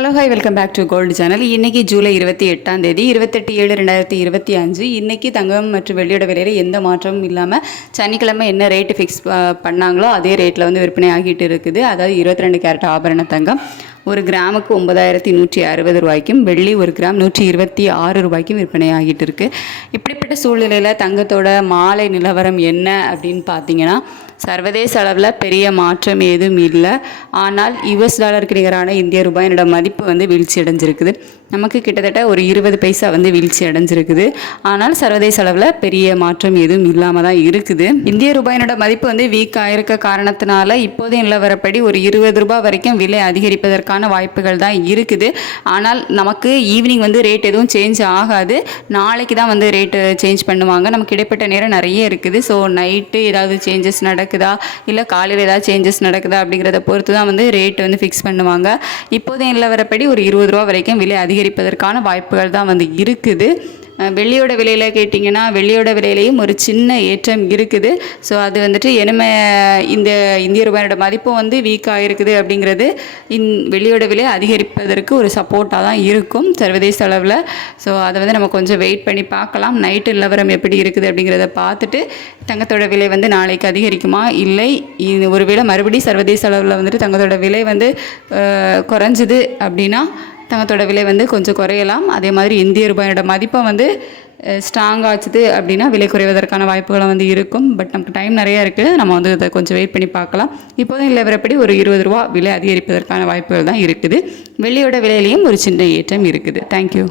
Hello hi welcome back to gold channel. இன்றைக்கி July 28 28/7/2025. இன்றைக்கி தங்கம் மற்றும் வெள்ளியோட விலையில் எந்த மாற்றமும் இல்லாமல் சனிக்கிழமை என்ன ரேட்டு ஃபிக்ஸ் பண்ணாங்களோ அதே ரேட்டில் வந்து விற்பனை ஆகிட்டு இருக்குது. அதாவது 22 கேரட் ஆபரண தங்கம் ஒரு கிராமுக்கு 9,160 ரூபாய்க்கும், வெள்ளி ஒரு கிராம் 126 ரூபாய்க்கும் விற்பனை ஆகிட்டு இருக்குது. இப்படிப்பட்ட சூழ்நிலையில் தங்கத்தோட மாலை நிலவரம் என்ன அப்படின்னு பார்த்தீங்கன்னா, சர்வதேச அளவில் பெரிய மாற்றம் எதுவும் இல்லை. ஆனால் US$ நிகரான இந்திய ரூபாயினோட மதிப்பு வந்து வீழ்ச்சி அடைஞ்சிருக்குது. நமக்கு கிட்டத்தட்ட ஒரு 20 பைசா வந்து வீழ்ச்சி அடைஞ்சிருக்குது. ஆனால் சர்வதேச அளவில் பெரிய மாற்றம் எதுவும் இல்லாமல் தான் இருக்குது. இந்திய ரூபாயினோட மதிப்பு வந்து வீக் ஆகிருக்க காரணத்தினால இப்போதைய நிலவரப்படி ஒரு 20 ரூபாய் வரைக்கும் விலை அதிகரிப்பதற்கான வாய்ப்புகள் தான் இருக்குது. ஆனால் நமக்கு ஈவினிங் வந்து ரேட் எதுவும் சேஞ்ச் ஆகாது. நாளைக்கு தான் வந்து ரேட்டு சேஞ்ச் பண்ணுவாங்க. நமக்கு இடைப்பட்ட நேரம் நிறைய இருக்குது. ஸோ நைட்டு ஏதாவது சேஞ்சஸ் நடக்குதா இல்லை காலையில் ஏதாவது சேஞ்சஸ் நடக்குதா அப்படிங்கிறத பொறுத்து தான் வந்து ரேட் வந்து ஃபிக்ஸ் பண்ணுவாங்க. இப்போதைய நிலவரப்படி ஒரு 20 ரூபா வரைக்கும் விலை அதிகரிப்பதற்கான வாய்ப்புகள் தான் வந்து இருக்குது. வெள்ளியோட விலையில் கேட்டிங்கன்னா, வெள்ளியோட விலையிலையும் ஒரு சின்ன ஏற்றம் இருக்குது. ஸோ அது வந்துட்டு இனிமே இந்த இந்திய ரூபாயோட மதிப்பும் வந்து வீக்காக இருக்குது அப்படிங்கிறது வெள்ளியோட விலை அதிகரிப்பதற்கு ஒரு சப்போர்ட்டாக தான் இருக்கும் சர்வதேச அளவில். ஸோ அதை வந்து நம்ம கொஞ்சம் வெயிட் பண்ணி பார்க்கலாம். நைட்டு நிலவரம் எப்படி இருக்குது அப்படிங்கிறத பார்த்துட்டு தங்கத்தோட விலை வந்து நாளைக்கு அதிகரிக்குமா இல்லை ஒருவேளை மறுபடியும் சர்வதேச அளவில் வந்துட்டு தங்கத்தோட விலை வந்து குறைஞ்சிது அப்படின்னா தங்கத்தோட விலை வந்து கொஞ்சம் குறையலாம். அதே மாதிரி இந்திய ரூபாயோட மதிப்பை வந்து ஸ்ட்ராங் ஆச்சுது அப்படின்னா விலை குறைவதற்கான வாய்ப்புகளும் வந்து இருக்கும். பட் நமக்கு டைம் நிறையா இருக்குது. நம்ம வந்து இதை கொஞ்சம் வெயிட் பண்ணி பார்க்கலாம். இப்போதும் நிலவரப்படி ஒரு 20 ரூபா விலை அதிகரிப்பதற்கான வாய்ப்புகள் தான் இருக்குது. வெள்ளியோட விலையிலையும் ஒரு சின்ன ஏற்றம் இருக்குது. தேங்க்யூ.